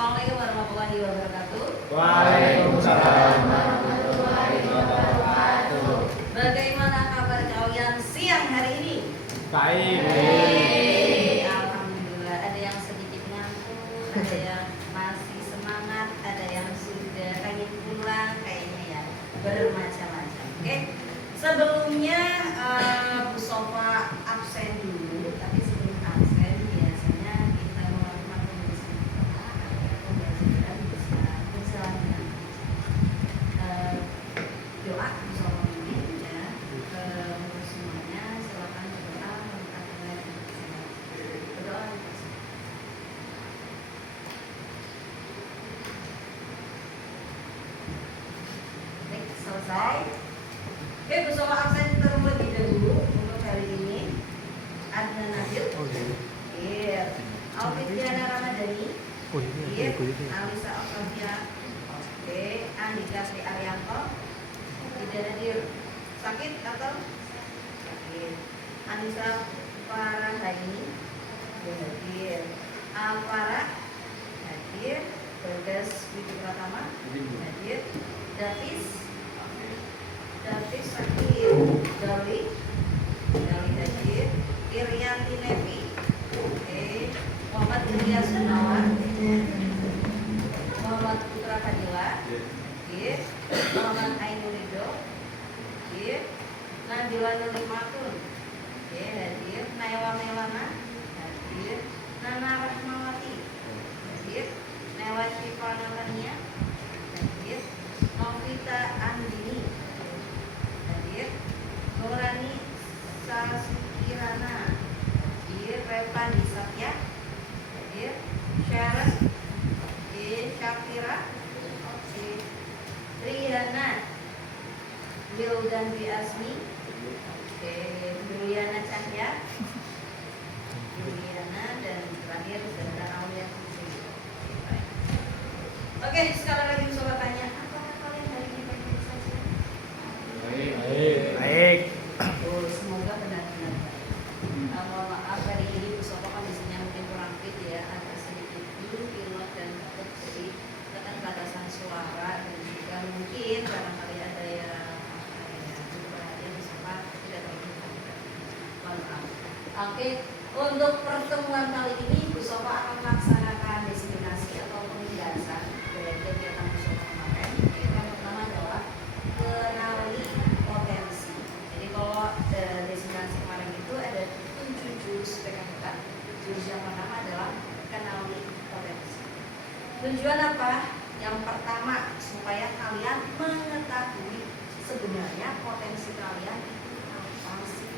Assalamualaikum warahmatullahi wabarakatuh. Waalaikumsalam warahmatullahi wabarakatuh. Bagaimana kabar kalian siang hari ini? Baik. Alhamdulillah. Ada yang sedikit ngantuk, ada yang masih semangat, ada yang sudah pengen pulang, kayaknya ya bermacam-macam. Oke. Sebelumnya Bu Sofa absen dulu, tapi sebelum absen biasanya kita melakukan pembelajaran bisa menjalankan doa Bu Sofa mungkin ya untuk semuanya. Silakan berdoa berdoa. Baik, selesai. Oke, Bu Sofa absen terlebih dahulu untuk hari ini. Adnan Nabil, iya. Alfitriana Ramadhani, iya. Alisa Octavia, oke. Andika Sri Arianto, tidak hadir. Sakit atau? Sakit. Anissa Farahani, tidak hadir. Alvara, hadir. Bagas Widi Pratama, hadir. Davis sakit. Dali hadir. Irianti Nevi, oke. Muhammad Ilyas Gunawan, Muhammad Putra Kadila, oke. Muhammad Ainul Ridho, oke. Nabila Nurlimatun, oke, hadir. Naiwa Melana, hadir. Nana Rahmawati, hadir. Newa Syifa Natania, hadir. Novita Andini, hadir. Nurani Saskirana, hadir. Revandi Satya, hadir. Syarah Syafira, oke. Rihana Wildan Asmi, oke. Juliana Cahya, Juliana, dan terakhir Zahra Aulia. Oke, sekarang lagi coba tanya, apakah kalian hari ini baik-baik saja? Baik. Oh, semoga benar-benar baik. Mohon maaf hari ini Bu Sofa kondisinya mungkin kurang fit ya, agak sedikit dulu pilek dan batuk, jadi keterbatasan suara dan juga mungkin barangkali ada yang perhatian Bu Sofa tidak terlalu baik. Mohon maaf. Oke, untuk pertemuan kali ini Bu Sofa akan melaksanakan destinasi atau penghiasan dari kegiatan Bu Sofa kemarin. Yang pertama adalah kenali potensi. Jadi kalau destinasi kemarin itu ada 7 jurus PKK. Jurus yang pertama adalah kenali potensi. Tujuan apa? Yang pertama supaya kalian mengetahui sebenarnya potensi kalian itu apa sih.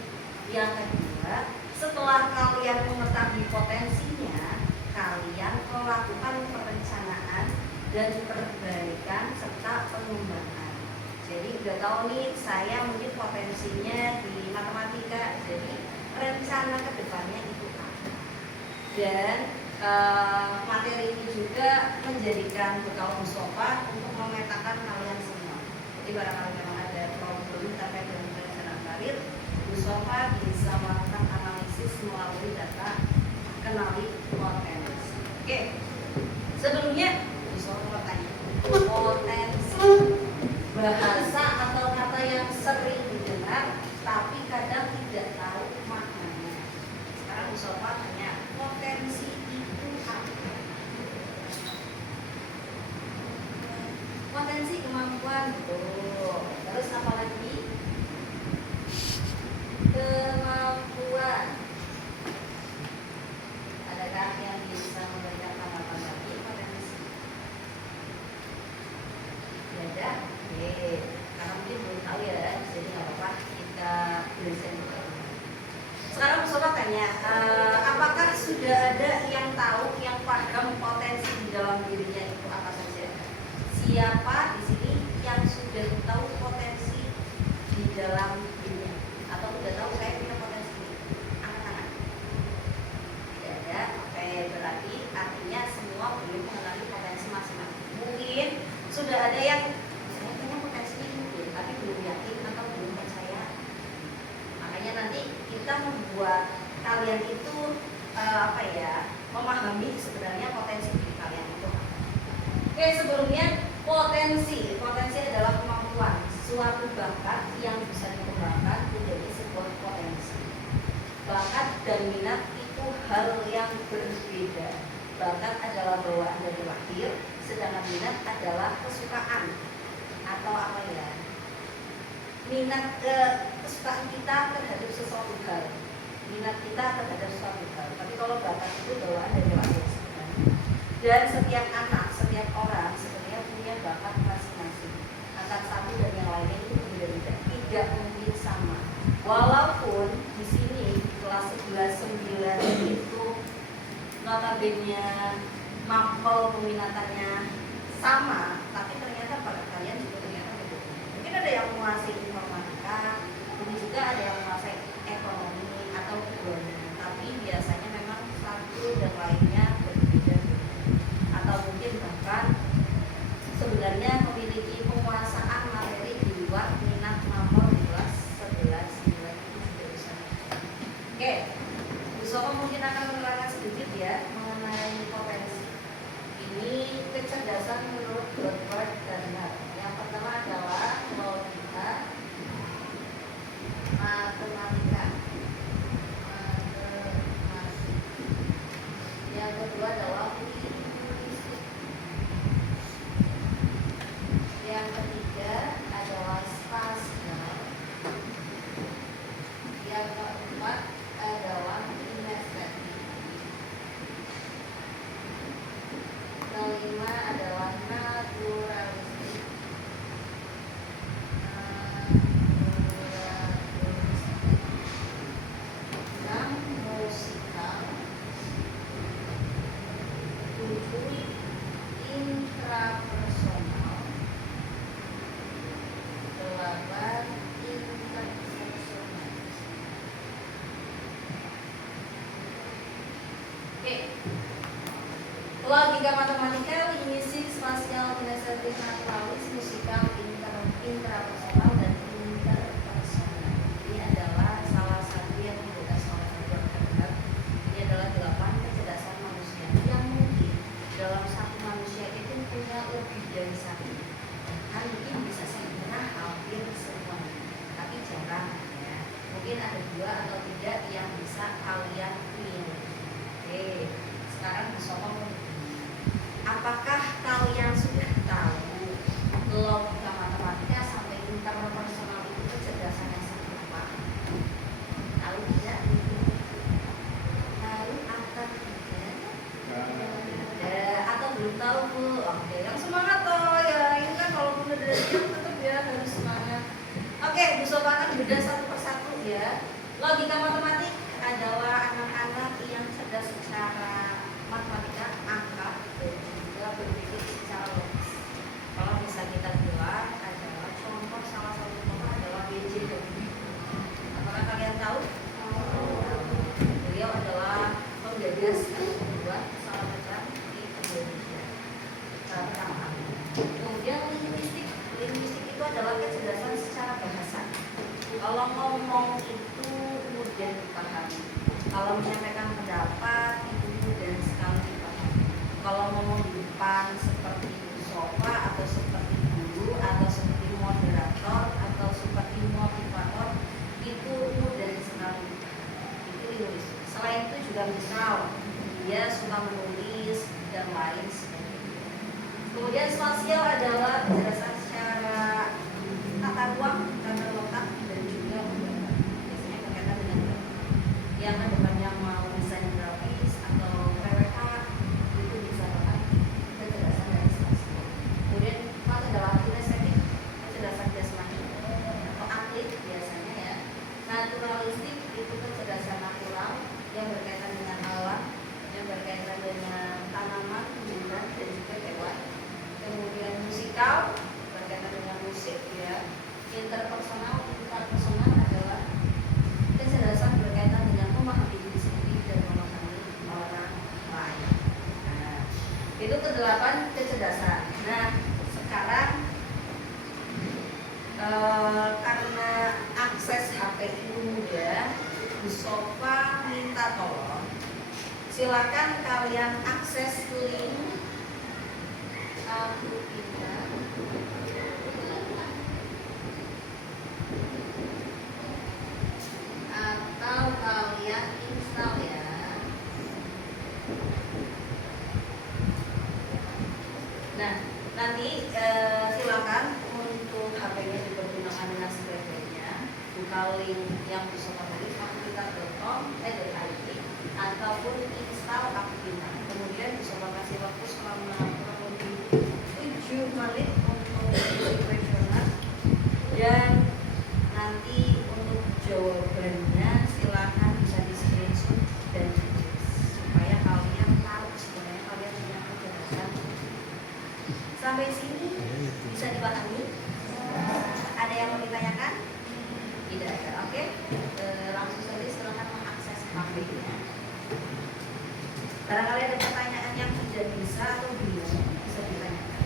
Yang kedua, setelah kalian mengetahui potensinya, kalian melakukan perencanaan dan perbaikan serta pengembangan. Jadi udah tahu nih, saya mungkin potensinya di matematika, jadi rencana ke depannya itu apa. Dan materi ini juga menjadikan bekal Bu Sofa untuk memetakan kalian semua. Jadi barangkali memang ada problem terkait dengan perencanaan karir, Bu Sofa bisa melakukan analisis melalui data kenali potensi. Oke, sebelumnya Bu Sofa mau tanya, potensi bahasa atau kata yang sering didengar tapi kadang tidak tahu maknanya. Sekarang Bu Sofa tanya, potensi itu apa? Potensi kemampuan, terus apa lagi? Kemampuan. Adakah yang bisa memberikan tanggapan lagi potensi? Ada? Oke, karena mungkin belum tahu ya, jadi nggak apa-apa kita belajar dulu. Sekarang Bu Sofa tanya, apakah sudah ada yang tahu, yang paham potensi di dalam dirinya itu apa saja? Siapa di sini yang sudah tahu potensi di dalam dirinya? Atau sudah tahu saya punya potensi ini? Angkat tangan. Tidak ada. Oke, berarti artinya semua belum mengenali potensi masing-masing. Mungkin sudah ada yang saya punya potensi ini, tapi belum yakin atau belum percaya. Makanya nanti kita membuat kalian itu memahami sebenarnya potensi diri kalian itu apa. Oke, sebelumnya potensi. Potensi adalah kemampuan suatu bakat yang bisa dikembangkan menjadi sebuah potensi. Bakat dan minat itu hal yang berbeda. Bakat adalah bawaan dari lahir, sedangkan minat adalah kesukaan atau apa ya? Minat kesukaan kita terhadap sesuatu hal. Minat kita terhadap sesuatu hal. Tapi kalau bakat itu bawaan dari lahir. Dan setiap anak, setiap orang sebenarnya punya bakat masing-masing. Antara satu dan yang lainnya itu berbeda-beda, tidak mungkin sama. Walaupun di sini kelas 11 9 itu notabene mapel peminatannya sama, tapi ternyata bakat kalian juga ternyata berbeda. Mungkin ada yang menguasai informatika, mungkin juga ada yang menguasai ekonomi atau keduanya. Tapi biasanya memang satu dan lainnya berbeda. Atau mungkin bahkan sebenarnya memiliki penguasaan materi di luar minat mapel di kelas 11 9 itu juga bisa. Oke, Bu Soko mungkin akan menerangkan sedikit ya mengenai potensi. Ini kecerdasan menurut Goldberg dan Hart. Yang pertama adalah logika, matematika. Yang kedua adalah linguistik. Yang ketiga adalah spasial. Yang keempat adalah kinestetik. Kelima adalah naturalistik. Enam musikal. Tujuh intrapersonal. Delapan interpersonal. Oke. Logika matematika, linguistik, spasial, kinestetik, naturalis, musikal, intrapersonal dan interpersonal. Ini adalah salah satu yang dibahas oleh Goldberg. Ini adalah 8 kecerdasan manusia yang mungkin dalam satu manusia itu punya lebih dari satu. Bahkan mungkin bisa sebenarnya hampir semuanya, tapi jarang ya. Mungkin ada 2 atau 3 yang bisa kalian pilih. Oke, sekarang bisa ngomong. Apakah kalian sudah tahu logika matematika sampai interpersonal itu kecerdasannya seperti apa? Tahu tidak? Tahu atau tidak? Atau belum tahu Bu? Oke, yang semangat toh ya. Ini kan kalau udah dari tetap ya harus semangat. Oke, Bu Soba akan bedah satu persatu ya. Logika matematik adalah anak-anak yang cerdas secara matematika, angka, dan juga berpikir secara logis. Kalau bisa kita bilang adalah contoh, salah satu contoh adalah B.J. Habibie. Apakah kalian tahu? Beliau adalah penggagas atau pembuat pesawat di Indonesia pertama. Kemudian linguistik. Linguistik itu adalah kecerdasan secara bahasa. Kalau ngomong itu mudah dipahami. Kalau menyampaikan pendapat itu mudah sekali dipahami. Kalau ngomong di depan seperti sofa atau seperti guru atau seperti moderator atau seperti motivator itu mudah sekali dipahami. Itu linguistik. Selain itu juga misal dia suka menulis dan lain sebagainya. Kemudian spasial adalah kecerdasan secara tata ruang, tata letak dan juga gambar. Biasanya berkaitan dengan gambar. Yang kedepannya mau desain grafis atau PWK itu bisa pakai kecerdasan dari spasial. Kemudian empat adalah kinestetik, kecerdasan jasmani atau atlet biasanya ya. Naturalistik itu kecerdasan natural yang berkaitan dengan alam, yang berkaitan dengan tanaman, tumbuhan dan juga hewan. Kemudian musikal berkaitan dengan musik ya. Interpersonal adalah kecerdasan berkaitan dengan memahami diri sendiri dan memahami orang lain. Nah, itu ke-8 kecerdasan. Nah, sekarang karena akses HP itu mudah, Bu Sofa minta tolong silakan kalian akses link Nah, nanti silakan untuk HP-nya dipergunakan dengan sebaik-baiknya. Buka link yang bersama tadi aktivitas.com.id ataupun install Aktiva. Kemudian bisa kasih waktu selama kurang lebih 7 menit untuk isi kuesioner, dan nanti untuk jawabannya silakan bisa di screenshot dan ditulis supaya kalian tahu sebenarnya kalian punya kejelasan. Sampai sini bisa dipahami? Ada yang mau ditanyakan? Tidak ada. Oke. Langsung saja silakan mengakses HP-nya. Barangkali ada pertanyaan yang tidak bisa atau bingung, bisa ditanyakan.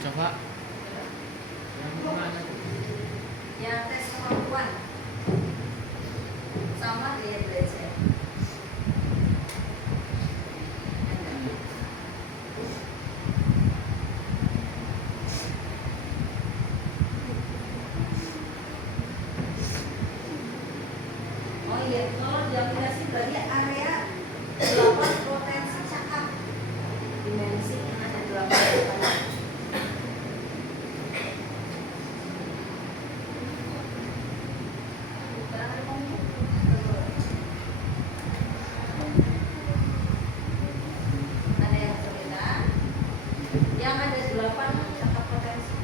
Coba yang mana tuh? Yang tes kemampuan sama gaya belajar. Oh iya, kalau di aplikasi berarti area 8 potensi cakap. Dimensi yang ada 8. Ada yang cerita yang ada 8 cakap potensi.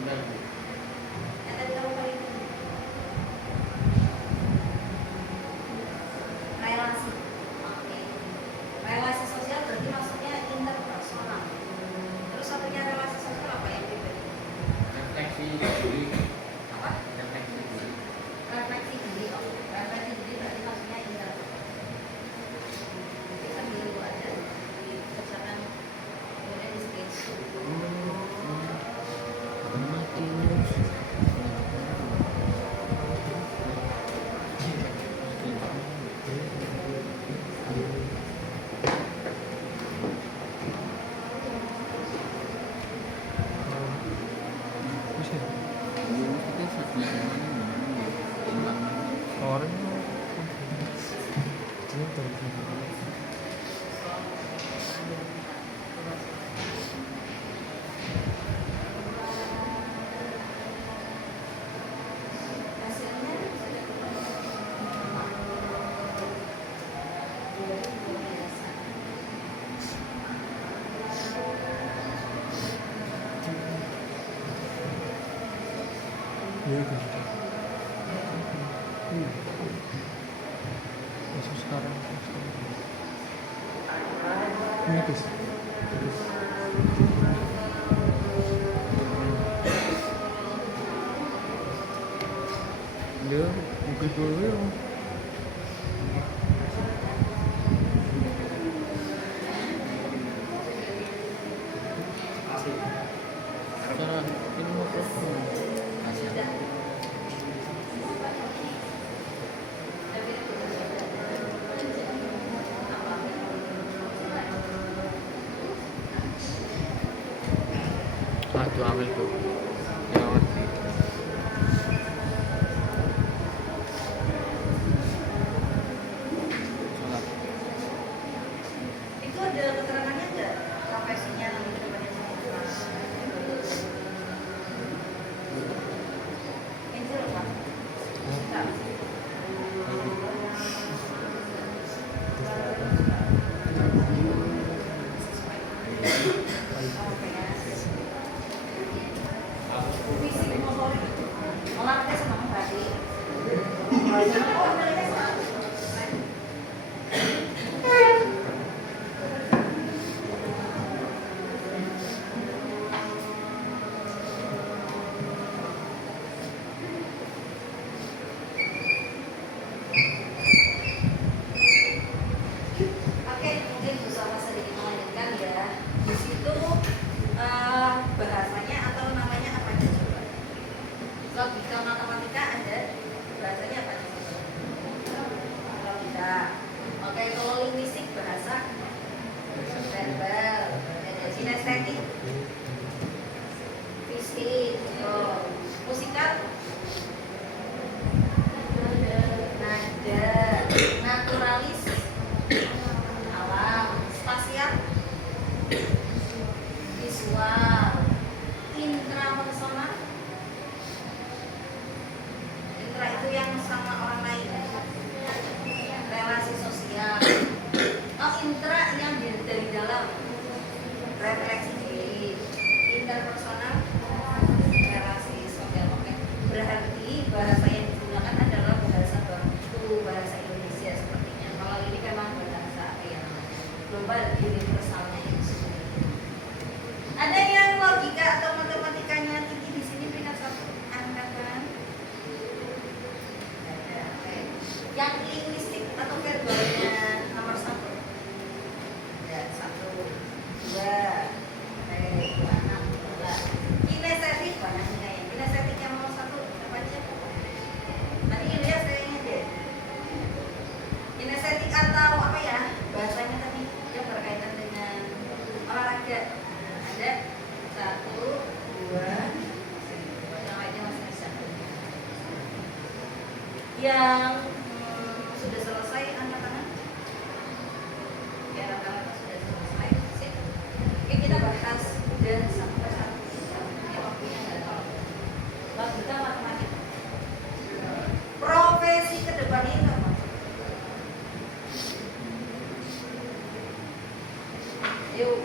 Bentar, Bu. Yang tadi kamu paling relasi. Oke. Relasi sosial berarti maksudnya interpersonal. Terus satunya relasi sosial apa yang pribadi? Refleksi diri. Apa? Refleksi diri. Refleksi diri. Oh, refleksi diri berarti maksudnya interpersonal. Kita dulu ada dikerjakan kemudian di sketch. Kita satu orang Hasilnya luar biasa. Iya kan. Masuk sekarang. Ini guys. dia mungkin dulu cara ini mau telepon kasih tuh ambil tuh jangan salah Itu ada keterangannya nggak? Profesinya nanti ke depannya sama Angel apa? Enggak. Fisik motorik. Olahraga sama berarti. Oh, olahraga sama. Oke, mungkin bersama sedikit melanjutkan ya. Di situ bahasanya atau namanya apa aja coba? Logika matematika ada bahasanya apa aja coba? Logika. Oke, kalau linguistik bahasa verbal, ada kinestetik, fisik, musikal, nada, naturalis, alam, spasial, visual, intrapersonal. Intra itu yang sama orang lain. Relasi sosial. Oh, intra yang dari dalam. Refleksi diri. Interpersonal. Relasi sosial. Oke. Berarti bahasa yang digunakan adalah bahasa baku, bahasa Indonesia sepertinya. Kalau ini memang bahasa yang global, universalnya itu sebenarnya. Ada yang logika atau matematikanya tinggi di sini peringkat 1 angkatan. Ada. Oke. Yang linguistik atau verbalnya nomor 1. Ya, 1, 2, 6, 2. Kinestetik banyak nih yang kinestetik yang nomor 1 apa aja? Tadi Ilyas kayaknya deh. Kinestetik atau apa ya? Bahasanya tadi yang berkaitan dengan olahraga. Ada 1, 2, yang lainnya masih bisa. Yang sudah selesai angkat tangan. Ya, rata-rata sudah selesai. Sip. Oke, kita bahas dan sampai satu. Ya, waktunya nggak tahu. Logika matematika. Profesi ke depan ini apa? Yuk.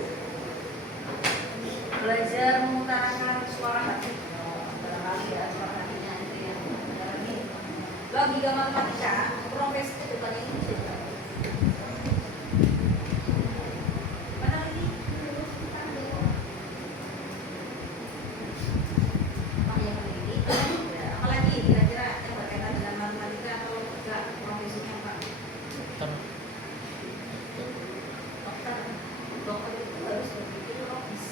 Belajar mengutarakan suara hati. logika matematika, profesi ke depannya ini bisa dipakai. Mana lagi? Oh, yang ini. Ya, apalagi kira-kira yang berkaitan dengan matematika atau juga profesinya Pak? Dokter. Dokter. Dokter itu harus berpikir logis,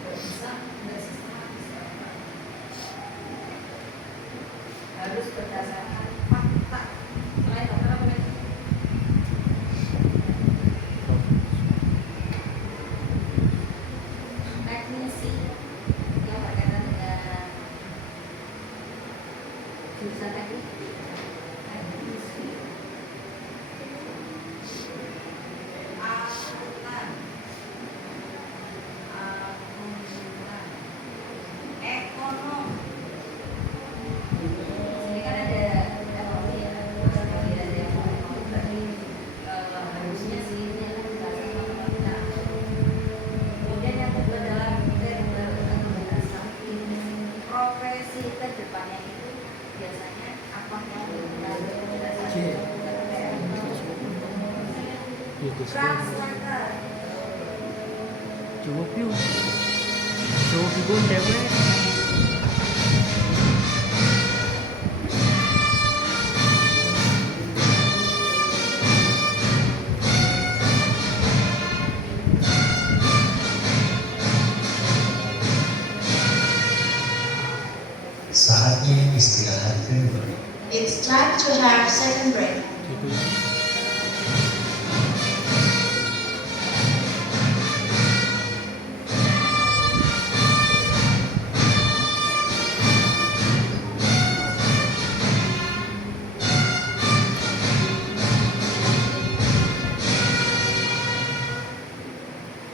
nggak bisa nggak sistematis. Harus berdasarkan fakta. Selain dokter apa lagi? Teknisi yang berkaitan dengan jurusan teknik. Teknisi. Akuntan. Akuntan. Ekonom. Sini kan ada ekonomi ya, ada yang ekonomi berarti harusnya sih ini akan dibahas matematika. Kemudian yang kedua adalah verbal atau bahasa. Profesi ke depannya itu biasanya apakah translator. Jawab yuk. Jawab ibu dewe. Saatnya istirahat kedua. It's time to have second break. Gitu.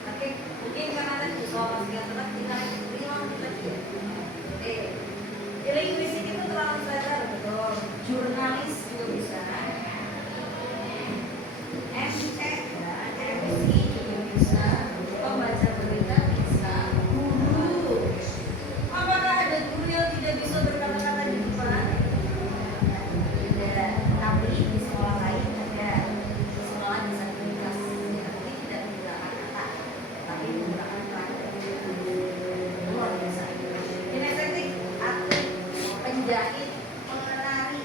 Oke, mungkin karena tadi soal psikiater kita bilang tadi ya. Linguistik itu translator betul. Jurnalis juga bisa. MC ya, MC juga bisa. Pembaca berita bisa. Guru. Apakah ada guru yang tidak bisa berkata-kata di depan? Tidak. Tapi di sekolah lain ada. Di sekolah disabilitas ya, mungkin tidak menggunakan kata, tapi menggunakan praktek. Luar biasa. Kinestetik, atlet, penjahit, pengenari.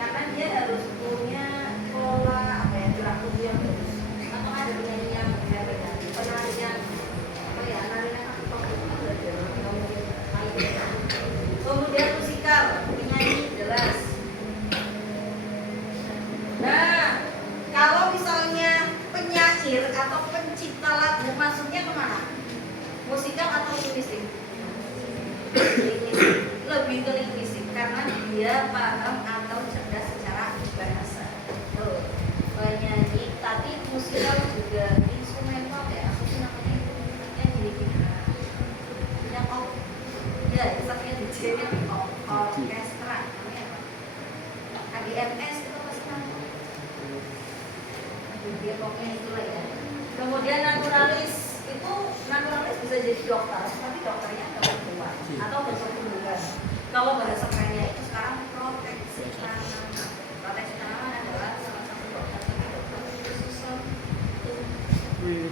Karena dia harus punya pola apa ya, gerak tubuh yang bagus. Atau ada penyanyi yang hebat, penari yang apa ya, narinya kan kemudian musikal, penyanyi jelas. Nah, kalau misalnya penyair atau pencipta lagu masuknya kemana? Musikal atau linguistik? Linguistik. Lebih ke linguistik karena dia paham atau cerdas secara bahasa. Tuh, penyanyi. Tapi musikal juga instrumental ya. Apa sih namanya? Yang jadi yang ya, misalnya DJ-nya orkestra namanya apa? ADMS itu apa sih namanya? Dia pokoknya itulah ya. Kemudian naturalis itu naturalis bisa jadi dokter, tapi dokternya nggak berbuat atau berkepentingan. Kalau bahasa kerennya itu sekarang proteksi tanaman. Proteksi tanaman adalah salah satu dokter, tapi dokter khusus itu.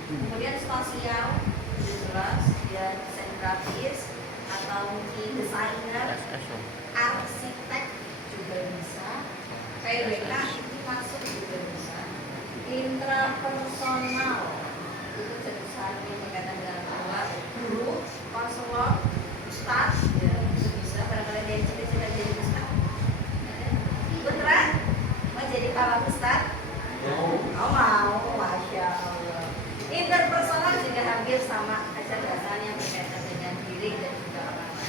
Kemudian spasial, jelas, dia desain grafis atau mungkin desainer, arsitek juga bisa. PWK itu masuk juga bisa. Intrapersonal itu jurusan yang berkaitan dengan alat, guru, konselor, ustaz, ya itu bisa. Barangkali dia cita-cita jadi ustaz. Beneran? Mau jadi para ustaz? Oh mau, masya Allah. Interpersonal juga hampir sama kecerdasan yang berkaitan dengan diri dan juga orang-orang.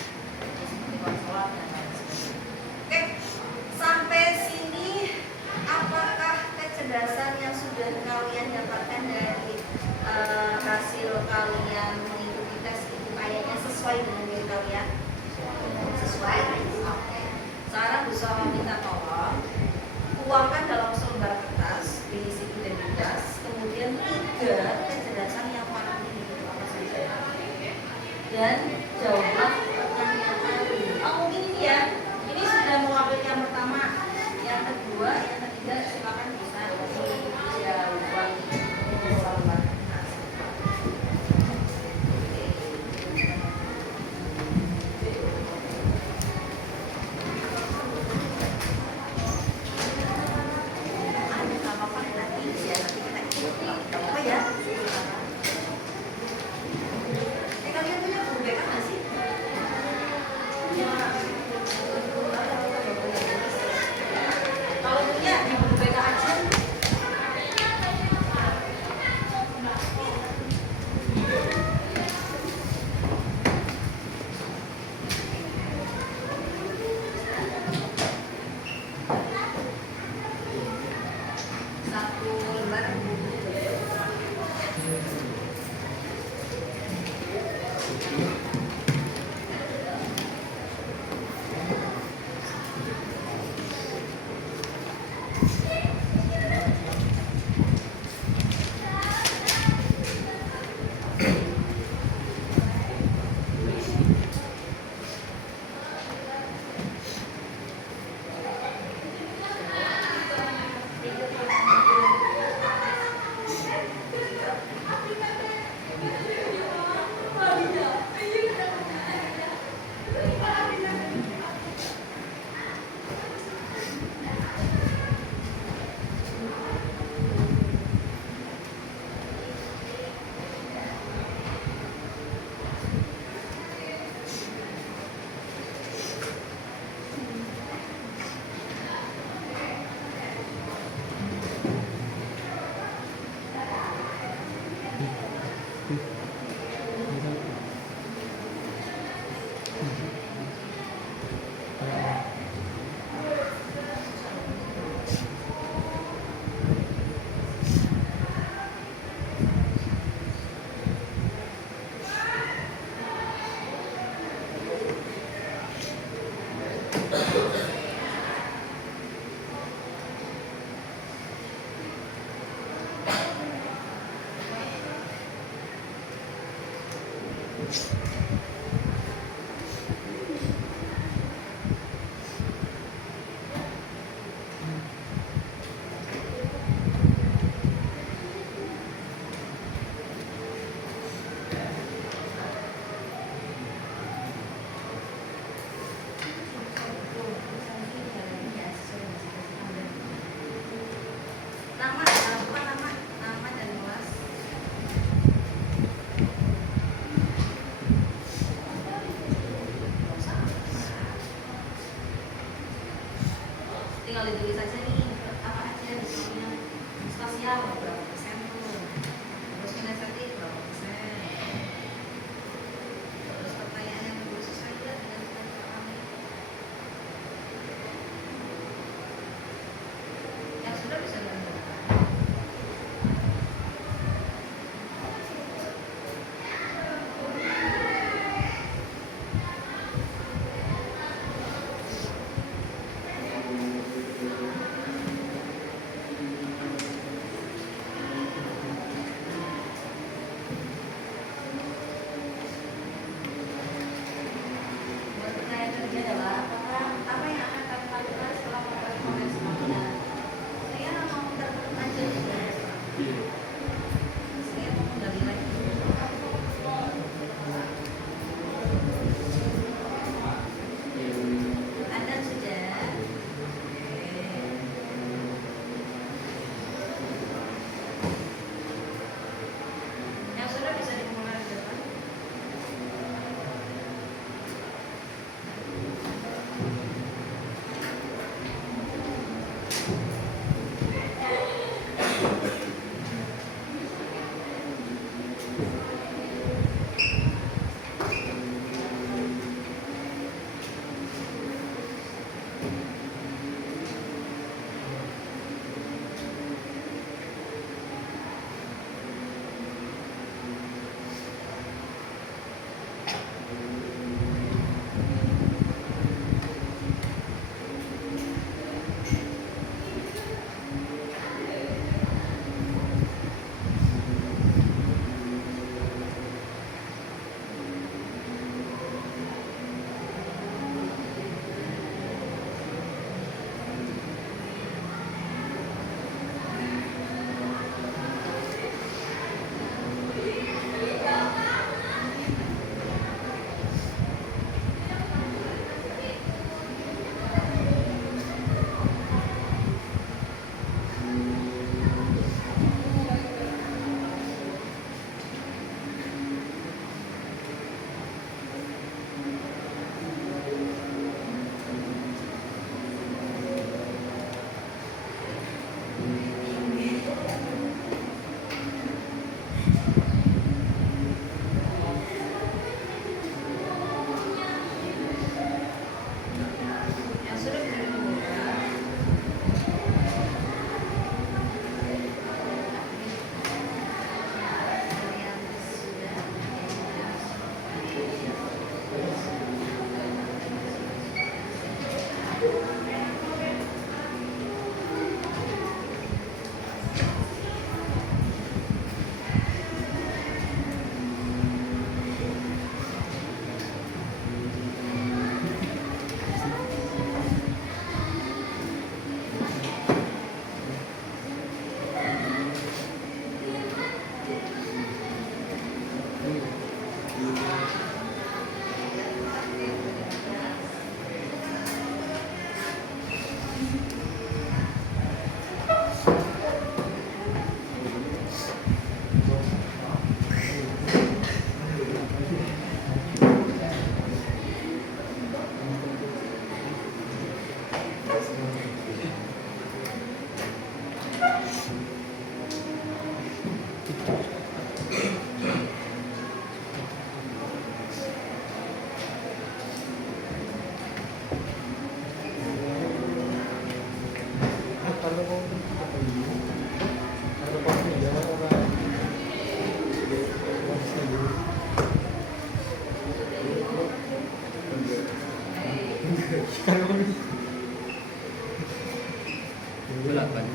Seperti konselor dan lain sebagainya. Oke, sampai sini apakah kecerdasan yang sudah kalian dapatkan dari hasil kalian mengikuti tes itu kayaknya sesuai dengan diri kalian? Sesuai? Oke. Sekarang Bu Salma minta tolong tuangkan dalam selembar kertas diisi identitas, kemudian 3 kecerdasan yang paling tinggi itu apa saja, dan jawablah pertanyaan. Oh mungkin ini ya, ini sudah mewakili kedua, yang ketiga silakan bisa dijawab. Apa ya? Kalian punya guru BK nggak sih? Kalau punya di guru BK aja. Satu lembar buku. Delapan.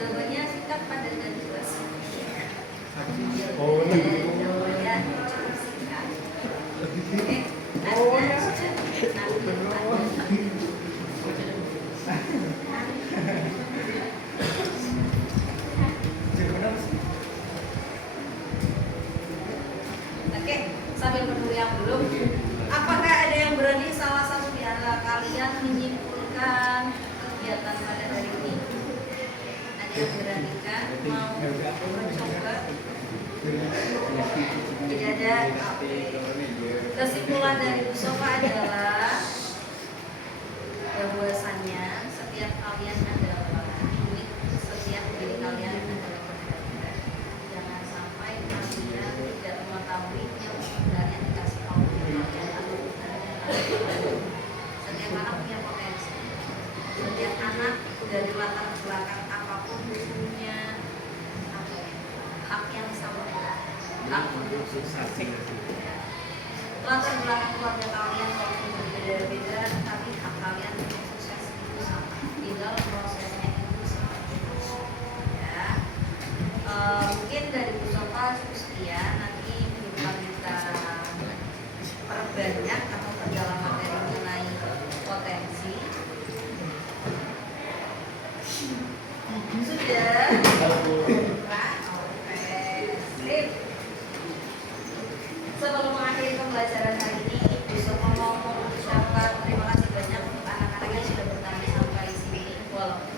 Jawabannya singkat, padat, dan jelas. Oh, Jawabannya cukup singkat. Oke, Oke, sambil menunggu yang belum, apakah ada yang berani salah satu di antara kalian menyimpulkan kegiatan pada hari ini? Ada yang berani kan? Mau mencoba? Tidak ada. Kesimpulan dari Bu Sofa adalah bahwasannya setiap kalian adalah unik, setiap diri kalian adalah berbeda. Jangan sampai kalian tidak mengetahui yang sebenarnya dikasih Allah. Setiap anak punya potensi. Setiap anak dari latar belakang apapun punya apa ya, hak yang sama. Hak untuk sukses. Latar belakang keluarga kalian walaupun berbeda-beda, tapi hak kalian untuk sukses itu sama. Tinggal prosesnya itu sama. Ya. Mungkin dari Bu Sofa cukup sekian. Nanti minggu kita perbanyak atau perdalam materi mengenai potensi. Sudah. Pak, oke. Sip. Sebelum mengakhiri pembelajaran hari ini, Ibu Sofa mau mengucapkan terima kasih banyak untuk anak-anak yang sudah bertanya sampai sini. Walaupun